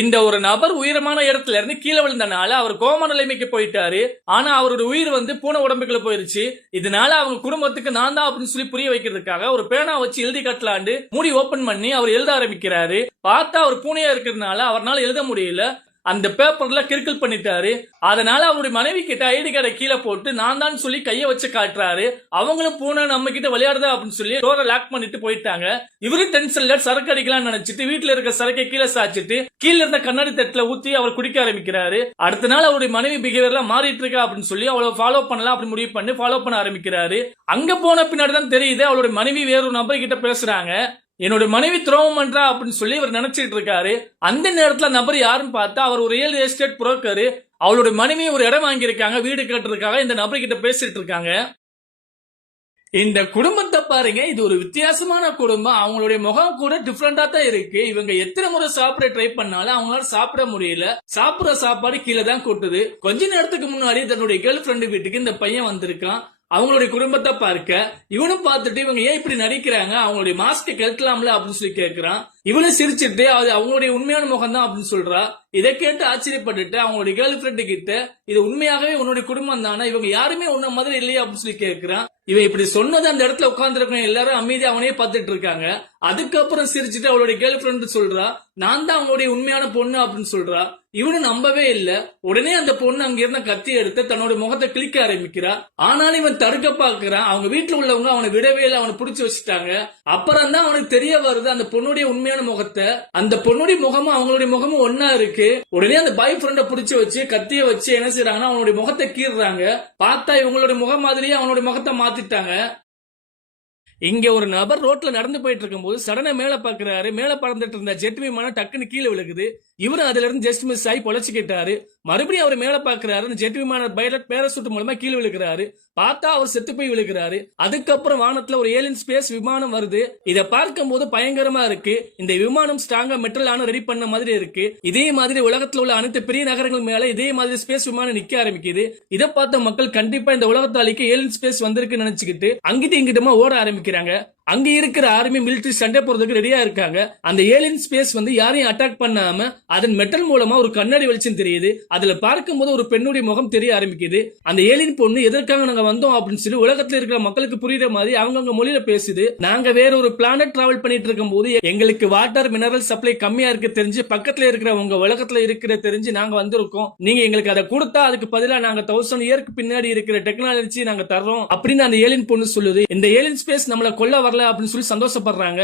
இந்த ஒரு நபர் உயரமான இடத்துல இருந்து கீழே விழுந்தனால அவர் கோம நிலைமைக்கு போயிட்டாரு. ஆனா அவரோட உயிர் பூனை உடம்புக்குள்ள போயிருச்சு. இதனால அவங்க குடும்பத்துக்கு நான் தான் அப்படின்னு சொல்லி புரிய வைக்கிறதுக்காக ஒரு பேனா வச்சு எழுதி கட்டலாண்டு மூடி ஓபன் பண்ணி அவர் எழுத ஆரம்பிக்கிறாரு. பார்த்தா அவர் பூனையா இருக்கிறதுனால அவரால் எழுத முடியல. அந்த பேப்பர்ல கிறுக்கல் பண்ணிட்டாரு. அதனால அவருடைய மனைவி கிட்ட ஐடி கார்டை கீழே போட்டு நான் தான் சொல்லி கைய வச்சு காட்டுறாரு. அவங்களும் பூனை நம்ம கிட்ட விளையாடுதா அப்படின்னு சொல்லி டோரை லாக் பண்ணிட்டு போயிட்டாங்க. இவரு டென்ஷன்ல சரக்கு அடிக்கலாம்னு நினைச்சிட்டு வீட்டுல இருக்க சரக்கை கீழே சாச்சிட்டு கீழே இருந்த கண்ணாடி தட்டுல ஊத்தி அவர் குடிக்க ஆரம்பிக்கிறாரு. அடுத்த நாள் அவருடைய மனைவி பிஹேவியர்லாம் மாறிட்டு இருக்கா அப்படின்னு சொல்லி அவளை ஃபாலோ பண்ணலாம் அப்படி முடிவு பண்ணி ஃபாலோ பண்ண ஆரம்பிக்கிறாரு. அங்க போன பின்னாடி தான் தெரியுது அவளுடைய மனைவி வேறொரு நபர் கிட்ட பேசுறாங்க. என்னோட மனைவி துரோகம் பண்றா அப்படின்னு சொல்லி இவர் நினைச்சிட்டு இருக்காரு. அந்த நேரத்துல நபர் யாருன்னு பார்த்தா அவர் ஒரு ரியல் எஸ்டேட் புரோக்கர். அவளுடைய மனைவி ஒரு இடம் வாங்கியிருக்காங்க வீடு கட்டுறதுக்காக. இந்த நபர் கிட்ட பேசிட்டு இருக்காங்க. இந்த குடும்பத்தை பாருங்க, இது ஒரு வித்தியாசமான குடும்பம். அவங்களுடைய முகம் கூட டிஃபரெண்டா தான் இருக்கு. இவங்க எத்தனை முறை சாப்பிட ட்ரை பண்ணாலும் அவங்களால சாப்பிட முடியல. சாப்பிடுற சாப்பாடு கீழே தான் கொட்டுது. கொஞ்ச நேரத்துக்கு முன்னாடி தன்னுடைய கேர்ள் ஃபிரெண்டு வீட்டுக்கு இந்த பையன் வந்திருக்கான். அவங்களுடைய குடும்பத்தை பார்க்க இவனும் பார்த்துட்டு இவங்க ஏன் இப்படி நடிக்கிறாங்க, அவங்களுடைய மாஸ்க் கழட்டலாம்ல அப்படின்னு சொல்லி கேட்கிறான். இவனும் சிரிச்சுட்டு அது அவங்களுடைய உண்மையான முகம் தான் அப்படின்னு சொல்றா. இதை கேட்டு ஆச்சரியப்பட்டுட்டு அவங்களுடைய கேர்ள் ஃபிரெண்டு கிட்ட இது உண்மையாகவே உன்னுடைய குடும்பம் தானே, இவங்க யாருமே உன்ன மாதிரி இல்லையா அப்படின்னு சொல்லி கேட்கிறான். இவன் இப்படி சொன்னது அந்த இடத்துல உட்கார்ந்து இருக்கவங்க எல்லாரும் அமைதியா அவனே பார்த்துட்டு இருக்காங்க. அதுக்கப்புறம் சிரிச்சுட்டு அவளுடைய கேர்ள் ஃபிரெண்ட் சொல்றா நான் தான் அவங்களுடைய உண்மையான பொண்ணு அப்படின்னு சொல்றா. இவனு நம்பவே இல்ல. உடனே அந்த பொண்ணு அங்க இருந்த கத்தி எடுத்து தன்னோட முகத்தை கிளிக்க ஆரம்பிக்கிறா. ஆனாலும் இவன் தடுக்க பாக்குறான். அவங்க வீட்டுல உள்ளவங்க அவனை விடவே இல்லை, அவனை புடிச்சு வச்சுட்டாங்க. அப்புறம் தான் அவனுக்கு தெரிய வருது அந்த பொண்ணுடைய உண்மையான முகத்தை. அந்த பொண்ணுடைய முகமும் அவங்களுடைய முகமும் ஒன்னா இருக்கு. உடனே அந்த பாய் ஃப்ரெண்ட புடிச்சு வச்சு கத்திய வச்சு என்ன செய்யறாங்கன்னா அவனுடைய முகத்தை கீறுறாங்க. பார்த்தா இவங்களுடைய முகம் மாதிரியே அவனுடைய முகத்தை மாத்திட்டாங்க. இங்க ஒரு நபர் ரோட்ல நடந்து போயிட்டு இருக்கும் போது சடனா மேல பாக்குறாரு. மேல பறந்துட்டு இருந்த ஜெட் விமானம் டக்குன்னு கீழே விழுகுது. இவரு அதுல இருந்து ஜஸ்ட் மிஸ் ஆகி பொழைச்சுக்கிட்டாரு. மறுபடியும் அவர் மேல பாக்குறாரு. ஜெட் விமான பைலட் பேராசூட் மூலமா கீழே விழுகிறாரு. பார்த்தா அவர் செத்து போய் விழுகிறாரு. அதுக்கப்புறம் வானத்துல ஒரு ஏலியன் ஸ்பேஸ் விமானம் வருது. இத பார்க்கும் போது பயங்கரமா இருக்கு. இந்த விமானம் ஸ்ட்ராங்கா மெட்டல் ஆன ரெடி பண்ண மாதிரி இருக்கு. இதே மாதிரி உலகத்துல உள்ள அனைத்து பெரிய நகரங்கள் மேல இதே மாதிரி ஸ்பேஸ் விமானம் நிக்க ஆரம்பிக்குது. இதை பார்த்த மக்கள் கண்டிப்பா இந்த உலகத்தை அழிக்க ஏலியன் ஸ்பேஸ் வந்திருக்குன்னு நினைச்சுக்கிட்டு அங்கிட்ட இங்கிட்டமா ஓட ஆரம்பிக்கிறாங்க. அங்க இருக்கிற ஆர்மி மிலிட்டரி சண்டை போறதுக்கு ரெடியா இருக்காங்க. அந்த ஏலியன் ஸ்பேஸ் யாரையும் அட்டாக் பண்ணாம அதன் மெட்டல் மூலமா ஒரு கண்ணாடி வெளிச்சம் தெரியுது. அதுல பார்க்கும் போது ஒரு பெண்ணுடைய முகம் தெரிய ஆரம்பிக்குது. அந்த ஏலியன் பொண்ணு எதற்காக நாங்க வந்தோம் அப்படின்னு சொல்லி உலகத்துல இருக்கிற மக்களுக்கு புரியுற மாதிரி அவங்க மொழியில பேசுது. நாங்க வேற ஒரு பிளானட் டிராவல் பண்ணிட்டு இருக்கும் போது எங்களுக்கு வாட்டர் மினரல் சப்ளை கம்மியா இருக்கு தெரிஞ்சு பக்கத்துல இருக்கிற உங்க உலகத்துல இருக்கிற தெரிஞ்சு நாங்க வந்திருக்கோம். நீங்க எங்களுக்கு அதை கொடுத்தா அதுக்கு பதிலா நாங்க 1000 இயருக்கு பின்னாடி இருக்கிற டெக்னாலஜி நாங்க தர்றோம் அப்படின்னு அந்த ஏலியன் பொண்ணு சொல்லுது. இந்த ஏலியன் ஸ்பேஸ் நம்மள கொல்ல வரல அப்படின்னு சொல்லி சந்தோஷப்படுறாங்க.